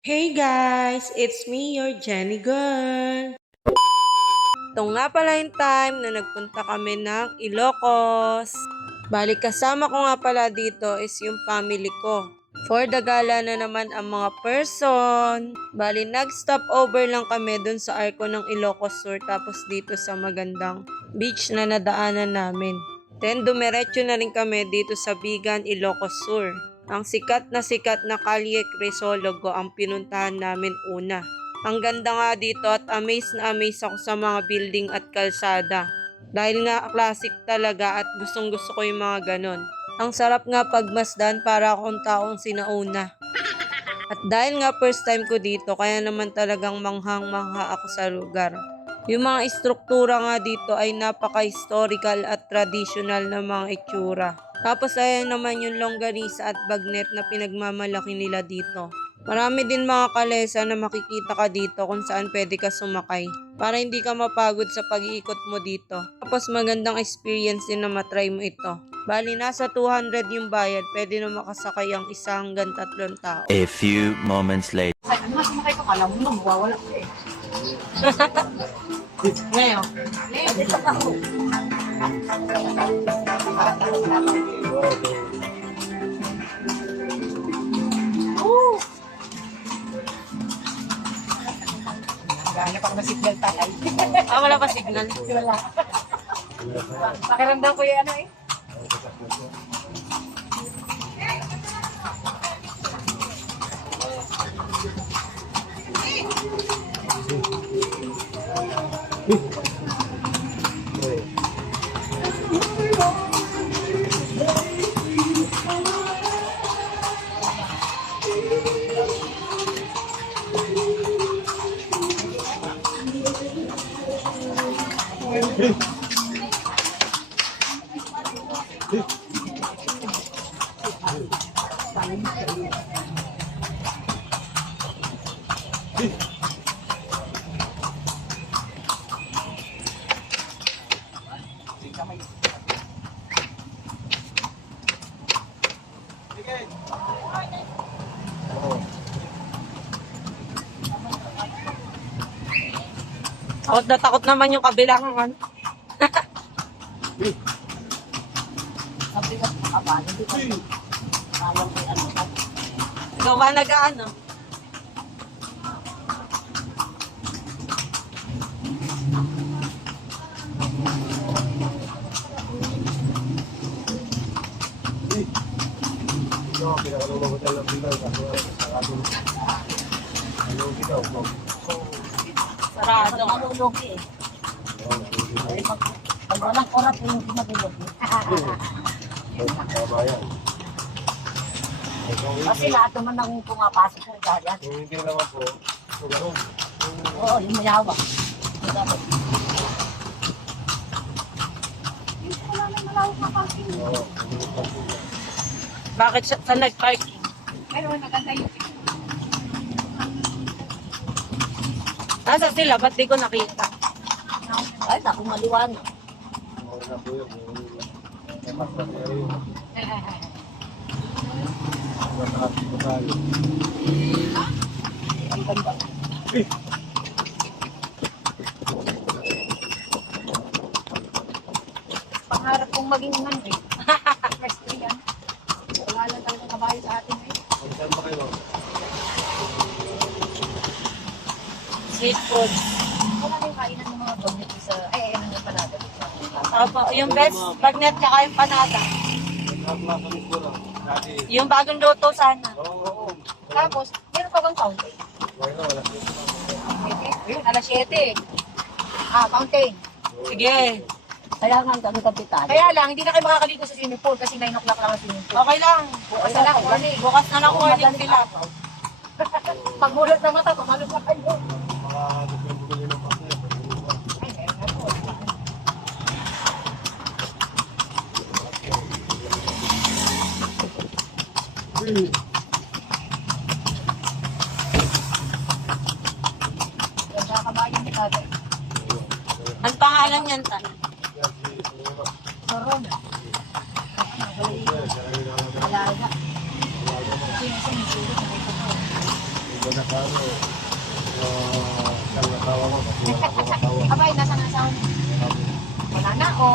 Hey guys, it's me, your Jenny girl. Ito nga pala yung time na nagpunta kami ng Ilocos. Bali kasama ko nga pala dito is yung family ko. For the gala na naman ang mga person. Bali nag-stop over lang kami dun sa arko ng Ilocos Sur tapos dito sa magandang beach na nadaanan namin. Then dumiretso na rin kami dito sa Bigan, Ilocos Sur. Ang sikat na Kalye Crisologo ang pinuntahan namin una. Ang ganda nga dito at amazed na amazed ako sa mga building at kalsada. Dahil nga classic talaga at gustong gusto ko yung mga ganon. Ang sarap nga pagmasdan para akong taong sinauna. At dahil nga first time ko dito, kaya naman talagang manghang-mangha ako sa lugar. Yung mga istruktura nga dito ay napaka-historical at traditional na mga itsura. Tapos ayan naman yung longganisa at bagnet na pinagmamalaki nila dito. Marami din mga kalesa na makikita ka dito kung saan pwede ka sumakay para hindi ka mapagod sa pag-iikot mo dito. Tapos magandang experience din na matry mo ito. Bali nasa 200 yung bayad, pwede na makasakay ang 1 hanggang 3 tao. A few moments later. Ano sumakay ko, kala mo na mawawala ko eh. Ngayon, Dito pa ako. Gana pang na-signal tayo. wala pa signal. Wala. Pakiramdam ko yung ano eh. Takot na takot naman yung kabilang ano. Sabi ko, kabalo dito. Tawag ko ano. Ikaw ba nag-ano? Sarado. Malulog eh. Pag walang oras yung matulog. Kasi lahat naman ng pumapasok ng gagat. Hindi naman po. Oo, yung mayawa. Bakit sa nag-parking? Pero maganda yung Nasa sila, ba't di ko nakita? ay, naku maliwanag. Wala po yun. Ang ganda. Pangarap kong maging man eh. Equestrian. Wala lang talaga kabayo sa atin eh. Saan ba kayo? Sweet food. Wala na yung kainan ng mga bagnet sa, ano yung panada. Opo, yung best bagnet tsaka yung panada. Nagkakamis ko lang. Dati. Yung bagong luto sana. Oo. Tapos, meron pa bang fountain? Wala na. Ayun, alas 7. Fountain. Sige. Kailangan kami kapitan. Kaya lang, hindi na kayo makakaligo sa swimming pool kasi 9 o'clock lang ang swimming pool. Okay lang. Bukas na lang, warning. Bukas na lang warning sila. Pagmulat ng mata, tumalog na kayo. Mga depende ko yun ang pasaya. Ay, meron na po. Ganda kabayo ni tatay. Ang pangalan niyan, Tan? Soron. Alaga. Ito na sa ano, siyang natawa mo, kasi wala akong natawa. Abay, nasa nasa wala na o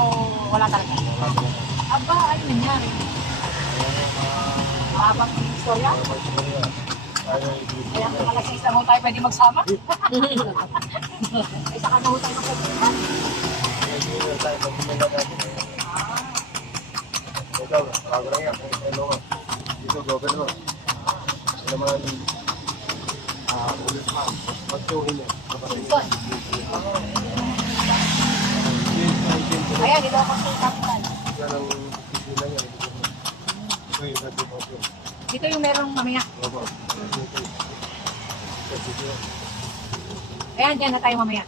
wala talaga? Wala ko na. Aba, ano nangyari? Mahabang istorya? Kaya kung alas 6 lang ho tayo pwede magsama? Ay, saka na ho tayo magkaibigan. Ikaw, bago lang yan. Ano nga? Dito, governor. Ano naman, ulit man. Pagtuhin niya. Wilson. Ayan, dito ako sa kapital. Yan ang pipila niya. Ito yung nagpipasyon. Dito yung merong mamaya. Opo. Ayan, dyan na tayo mamaya.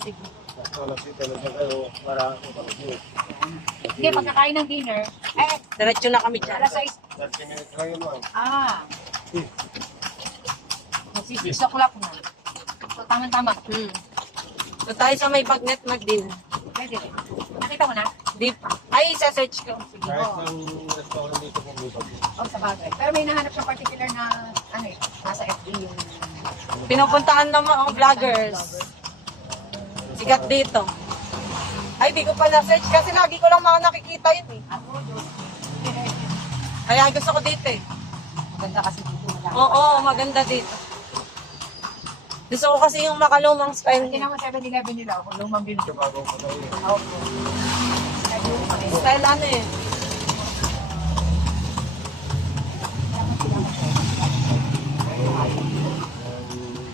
Sige. Alas dito na siya kayo para kapag-uwi. Hindi, pagkakain ng dinner, Diretso na kami dyan. alas 6. 30 minutes lang yun, ma'am. Magsi 6 o'clock na. So, tama-tama. So tayo sa may bagnet mag-dinner. Pwede rin. Nakita mo na? Di pa. Ay, isa-search ko. Sige. Kahit ng restaurant dito kung may pag O, sa bagay. Pero may nahanap siyang particular na, ano eh, nasa FB yung... Pinupuntahan ng mga vloggers. Sigat dito. Ay, di ko pa na-search kasi lagi ko lang mga nakikita yun eh. Ako, yun. Kaya gusto ko dito eh. Maganda kasi dito. Oo, maganda dito. Gusto ko kasi yung makalumang style Hindi niya. naman 7-Eleven nila. Kung lumang bilhin. sa bagong patay. Opo. Style ano eh.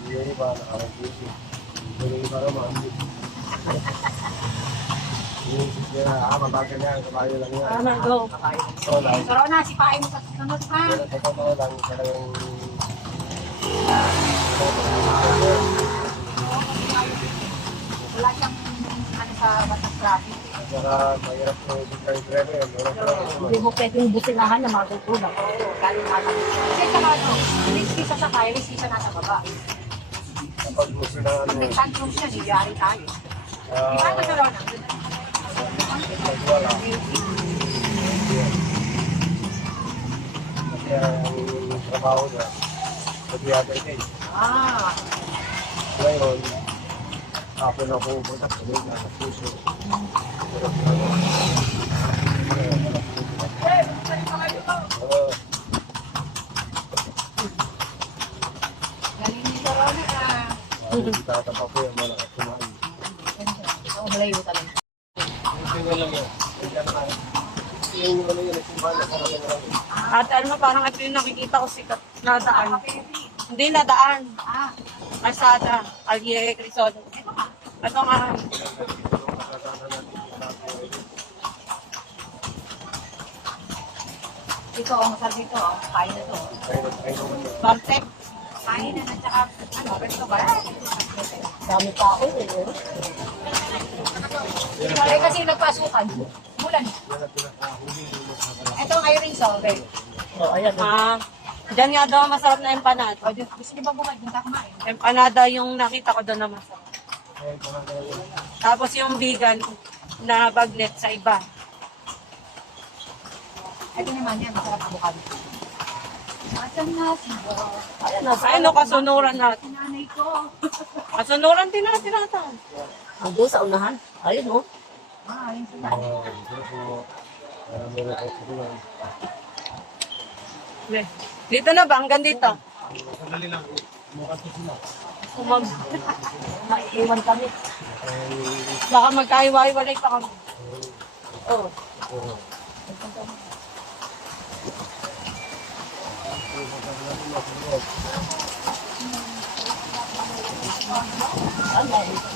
Yung iba, nakakagisi. Yung iba naman, inisip niya, mabagal niya, kabayo lang yan. Tama, go. So, lang, Pero na, sipain mo sa sunod pa. pero sa totoo lang, talagang Wala siyang ano sa batas traffic. saka mahirap na yung driver. Hindi mo pwedeng businahan na matutulog. Galing ka lang. Kasi saka ano, risky sa sakay, risky sa nasa baba. Kapag mo sila, Pag may tantrum siya, niyari tayo. Di ba ito sa Rona? wala. Kasi ang trabaho niya, sa theater day. Ah, Ngayon, hapon ako pumunta sa loob na sa puso. galing ni sa Rona ah. Tatapak ko yung mga kumain. Oo, malayo talaga. Tingnan lang yan. Tingnan lang. Yung ano yun, yung bala, parang lang. At ano, parang ito yung nakikita ko sikat na daan. Hindi na daan. Ah, Asada. Alie Crisol. Ano nga? dito, oh, masarap dito, oh. Kain na to. Bartek. Kain na, at saka, ano, resto ba? Dami pa ako eh. Ay, kasi nagpasukan. Bulan. Ito ang Irene Solve. Oh, ayan. Diyan nga daw masarap na empanada. O, gusto niyo ba bumalik? Doon ka kumain. Empanada yung nakita ko doon na masarap. Tapos yung vegan na bagnet sa iba. Ito naman yan, masarap ang bukal. Asan na siya? Ay, no, kasunuran natin. Nanay ko. Kasunuran din natin natin. Ando sa unahan. Ayun, oh. Ah, ayun sila. Dito na ba? Hanggang dito? Sandali lang. Maiiwan kami. Baka magkahiwa-hiwalay pa kami. Oh.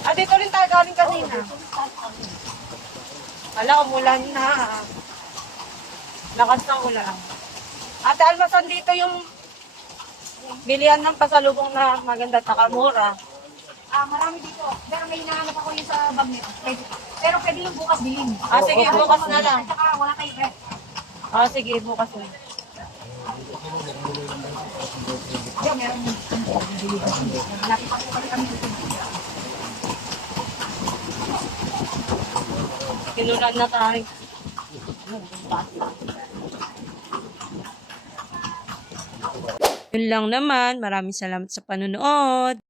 Ah, dito rin tayo galing kanina. Wala, umulan na. Lakas ng ulan. Ate Almason, dito yung bilihan ng pasalubong na maganda at nakamura. Ah, marami dito. Pero may hinahanap ako yung sa bagnet. Pero pwede yung bukas bilhin. Ah, sige, bukas na lang. At saka wala kayo ref. Ah, sige, bukas na. Diyan, meron yung malapit pa po kami dito. Kinulan na tayo. Yun lang naman. Maraming salamat sa panonood.